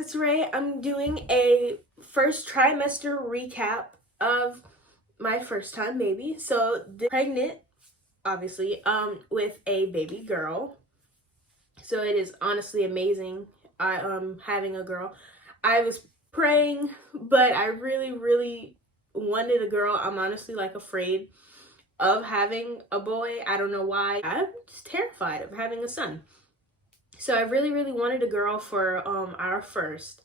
it's Ray. I'm doing a first trimester recap of my first time baby. So pregnant, obviously, with a baby girl. So it is honestly amazing. Having a girl. I was praying, but I really wanted a girl. I'm honestly like afraid of having a boy. I don't know why. I'm just terrified of having a son. So I really wanted a girl for our first,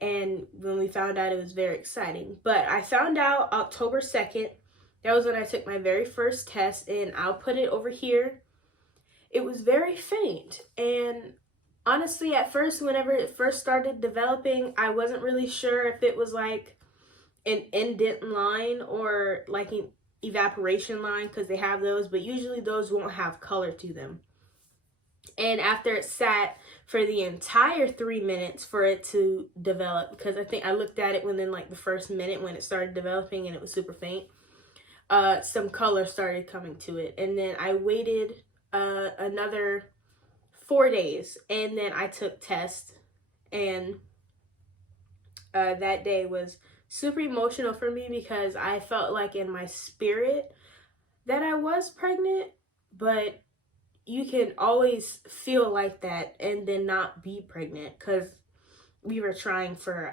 and when we found out, it was very exciting. But I found out October 2nd. That was when I took my very first test, and I'll put it over here. It was very faint, and honestly, at first, whenever it first started developing, I wasn't really sure if it was like an indent line or like an evaporation line, because they have those, but usually those won't have color to them. And after it sat for the entire 3 minutes for it to develop, because I think I looked at it within like the first minute when it started developing and it was super faint, some color started coming to it. And then I waited another 4 days, and then I took tests, and that day was super emotional for me because I felt like in my spirit that I was pregnant, but you can always feel like that and then not be pregnant, because we were trying for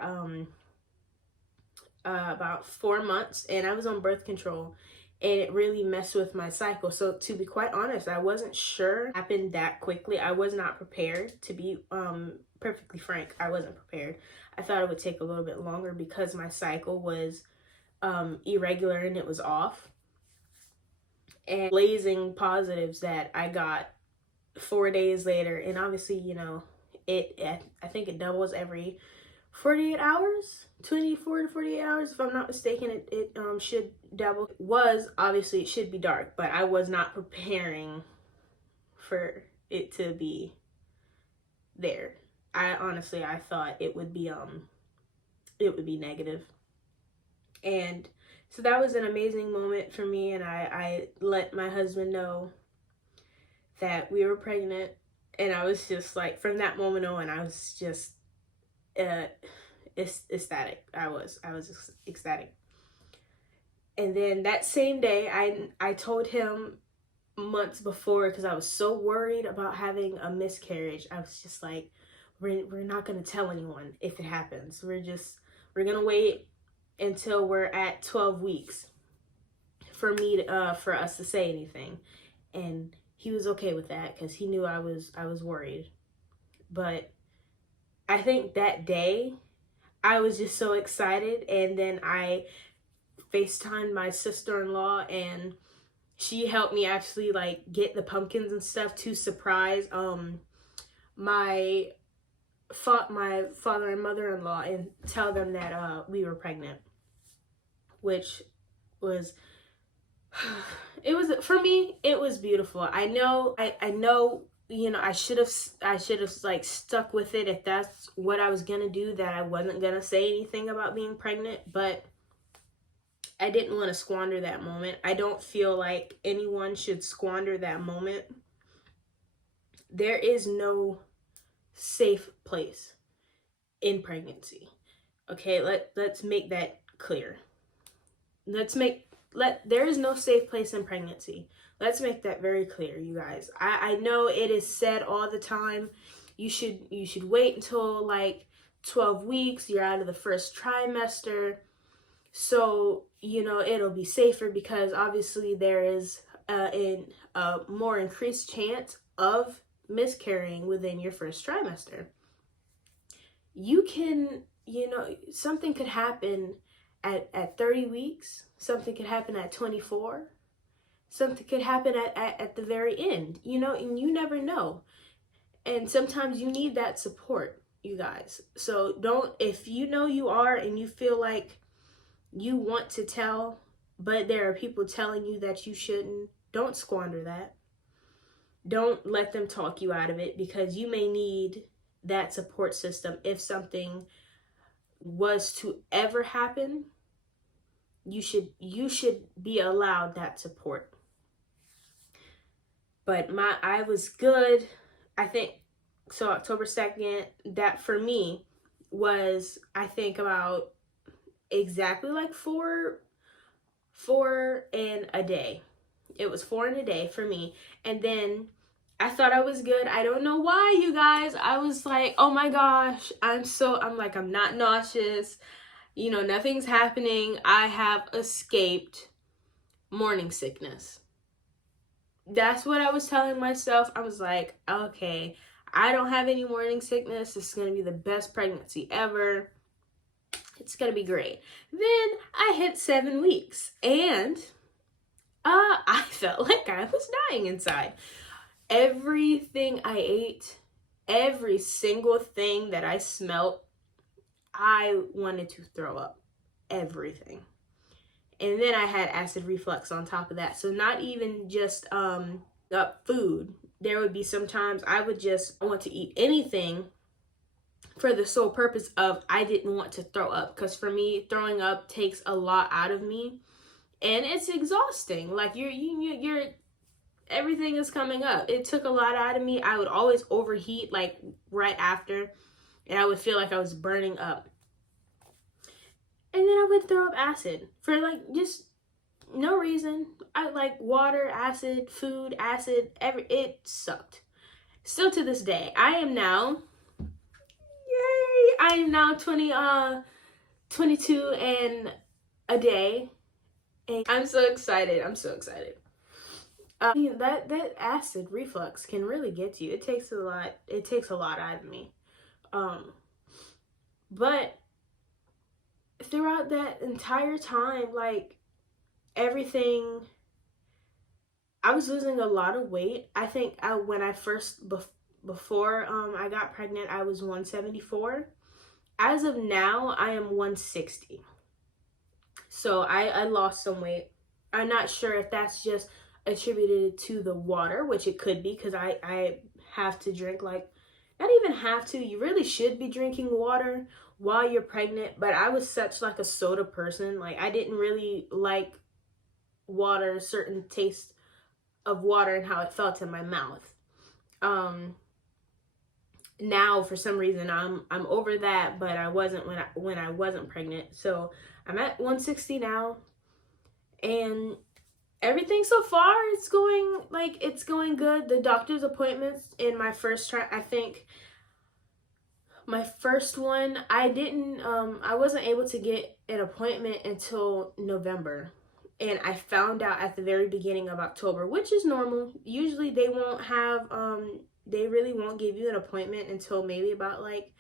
about 4 months, and I was on birth control, and it really messed with my cycle. So to be quite honest, I wasn't sure it happened that quickly. I was not prepared, to be perfectly frank. I wasn't prepared. I thought it would take a little bit longer because my cycle was irregular and it was off. And blazing positives that I got 4 days later, and obviously, you know, I think it doubles every 48 hours, 24 to 48 hours, if I'm not mistaken. It should double. Obviously it should be dark, but I was not preparing for it to be there. I thought it would be negative. And so that was an amazing moment for me, and I let my husband know that we were pregnant, and I was just like, from that moment on, I was just ecstatic. I was ecstatic. And then that same day, I told him months before, because I was so worried about having a miscarriage. I was just like, we're not going to tell anyone if it happens. We're going to wait until we're at 12 weeks for us to say anything. And he was okay with that because he knew I was worried. But I think that day I was just so excited, and then I FaceTimed my sister-in-law, and she helped me actually like get the pumpkins and stuff to surprise my father and mother-in-law, and tell them that we were pregnant, which was for me, it was beautiful. I know, you know, I should have like stuck with it if that's what I was gonna do, that I wasn't gonna say anything about being pregnant, but I didn't want to squander that moment. I don't feel like anyone should squander that moment. There is no safe place in pregnancy. Okay, let's make that clear. There is no safe place in pregnancy. Let's make that very clear, you guys. I know it is said all the time, you should wait until like 12 weeks, you're out of the first trimester, so you know it'll be safer, because obviously there is a more increased chance of miscarrying within your first trimester. You can, you know, something could happen at 30 weeks, something could happen at 24, something could happen at the very end, you know, and you never know. And sometimes you need that support, you guys. So if you know you are and you feel like you want to tell, but there are people telling you that you shouldn't, don't squander that. Don't let them talk you out of it, because you may need that support system if something was to ever happen. You should be allowed that support. But I was good. I think so. October 2nd, that for me, was, I think, about exactly like four in a day. It was 4 in a day for me. And then I thought I was good. I don't know why, you guys. I was like, oh my gosh, I'm like, I'm not nauseous. You know, nothing's happening. I have escaped morning sickness. That's what I was telling myself. I was like, okay, I don't have any morning sickness. This is going to be the best pregnancy ever. It's going to be great. Then I hit 7 weeks and I felt like I was dying inside. Everything I ate, every single thing that I smelled, I wanted to throw up. Everything. And then I had acid reflux on top of that. So not even just food. There would be sometimes I would just want to eat anything for the sole purpose of I didn't want to throw up. Because for me, throwing up takes a lot out of me. And it's exhausting. Like you're everything is coming up. It took a lot out of me. I would always overheat like right after. And I would feel like I was burning up. And then I would throw up acid for like just no reason. I like water, acid, food, acid, it sucked. Still to this day. I am now 22 and a day. And I'm so excited. That acid reflux can really get to you. It takes a lot out of me. But throughout that entire time, like everything, I was losing a lot of weight. I think when I first before I got pregnant, I was 174. As of now, I am 160. So I lost some weight. I'm not sure if that's just attributed to the water, which it could be, because I have to drink, like, not even have to, you really should be drinking water while you're pregnant, but I was such like a soda person. Like, I didn't really like water, certain taste of water and how it felt in my mouth. Now for some reason I'm over that, but I wasn't when I wasn't pregnant. So I'm at 160 now, and everything so far it's going good. The doctor's appointments in my first I think my first one, I wasn't able to get an appointment until November. And I found out at the very beginning of October, which is normal. Usually they won't have, they really won't give you an appointment until maybe about like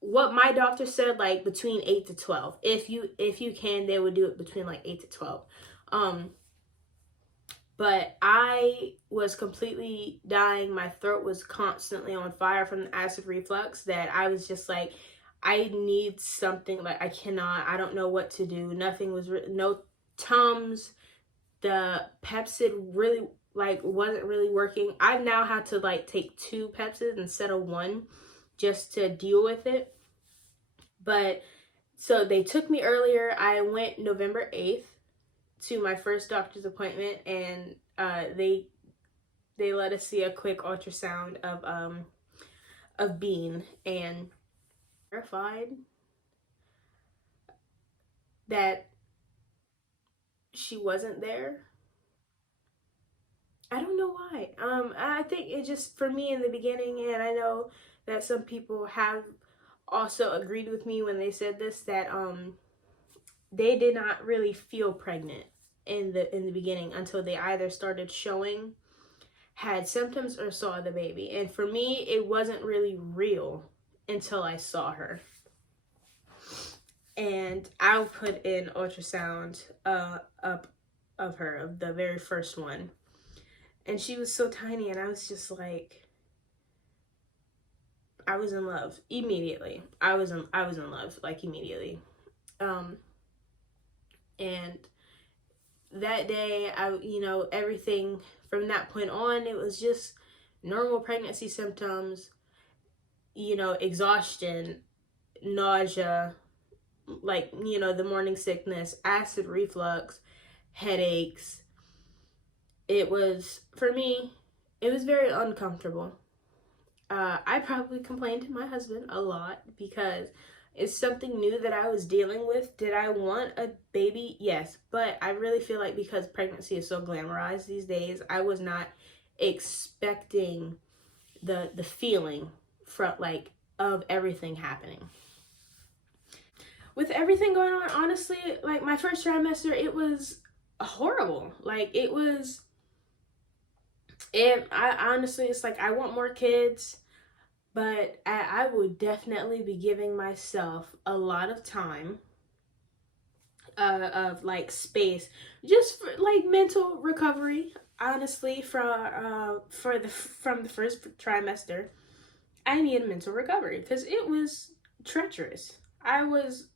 what my doctor said, like between 8 to 12. If you can, they would do it between like 8 to 12. But I was completely dying. My throat was constantly on fire from the acid reflux that I was just like, I need something. Like, I don't know what to do. Nothing was, no Tums. The Pepsid really, like, wasn't really working. I've now had to, like, take 2 Pepsids instead of 1 just to deal with it. But, so they took me earlier. I went November 8th to my first doctor's appointment, and they let us see a quick ultrasound of Bean, and terrified that she wasn't there. I don't know why. I think it just, for me in the beginning, and I know that some people have also agreed with me when they said this, that they did not really feel pregnant in the beginning until they either started showing, had symptoms, or saw the baby. And for me, it wasn't really real until I saw her. And I put in ultrasound up of her, of the very first one. And she was so tiny, and I was just like, I was in love immediately. I was in love, like, immediately. And that day, everything from that point on, it was just normal pregnancy symptoms, exhaustion, nausea, like, the morning sickness, acid reflux, headaches. It was, for me, it was very uncomfortable. I probably complained to my husband a lot because it's something new that I was dealing with. Did I want a baby? Yes. But I really feel like because pregnancy is so glamorized these days, I was not expecting the feeling from like of everything happening. With everything going on, honestly, like my first trimester, it was horrible. Like it was, I honestly, it's like I want more kids, but I would definitely be giving myself a lot of time, of like space, just for like mental recovery. Honestly, from the first trimester, I needed mental recovery because it was treacherous. I was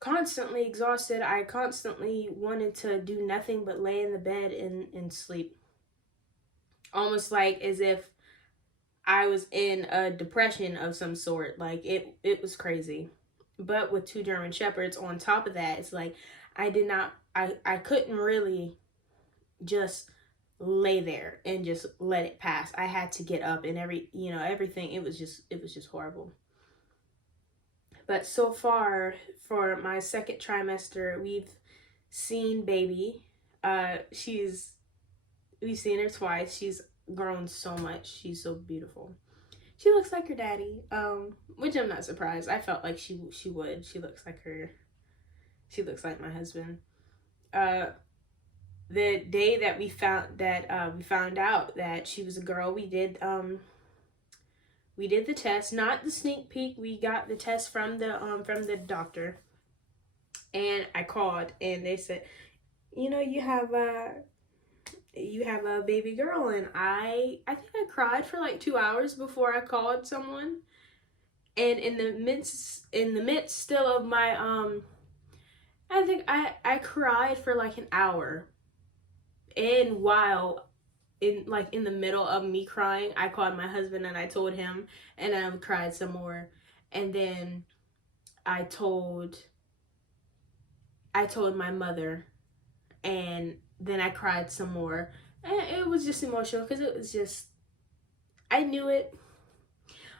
constantly exhausted. I constantly wanted to do nothing but lay in the bed and sleep. Almost like as if I was in a depression of some sort. Like it was crazy. But with two German shepherds on top of that, it's like I couldn't really just lay there and just let it pass. I had to get up and everything. It was just horrible. But so far for my second trimester, we've seen baby. She's we've seen her twice. She's grown so much. She's so beautiful. She looks like her daddy, which I'm not surprised. I felt like she would. She looks like her. She looks like my husband. The day that we found out that she was a girl, we did the test, not the sneak peek. We got the test from the doctor, and I called, and they said, you have a baby girl, and I think I cried for like 2 hours before I called someone, and in the midst still of my I think I cried for like an hour, and while in the middle of me crying, I called my husband and I told him, and I cried some more, and then I told my mother, and then I cried some more. And it was just emotional because it was just, I knew it.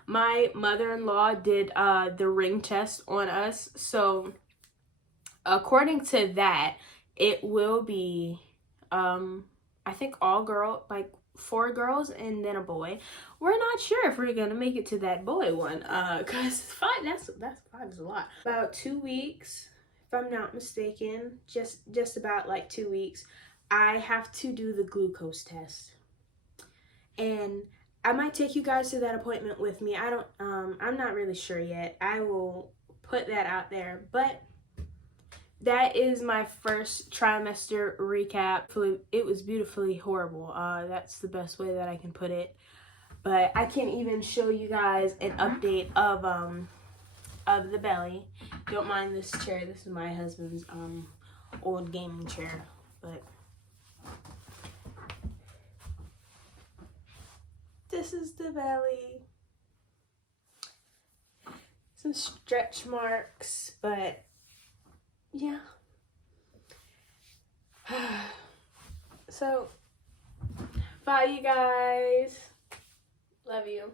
My mother-in-law did the ring test on us, so according to that, it will be I think all girl, like 4 girls and then a boy. We're not sure if we're gonna make it to that boy one, cause 5, that's 5 is a lot. About 2 weeks, if I'm not mistaken, just about like 2 weeks, I have to do the glucose test, and I might take you guys to that appointment with me. I'm not really sure yet. I will put that out there, but that is my first trimester recap. It was beautifully horrible. That's the best way that I can put it. But I can even show you guys an update of the belly. Don't mind this chair. This is my husband's old gaming chair. But this is the belly. Some stretch marks, but yeah. So, bye you guys. Love you.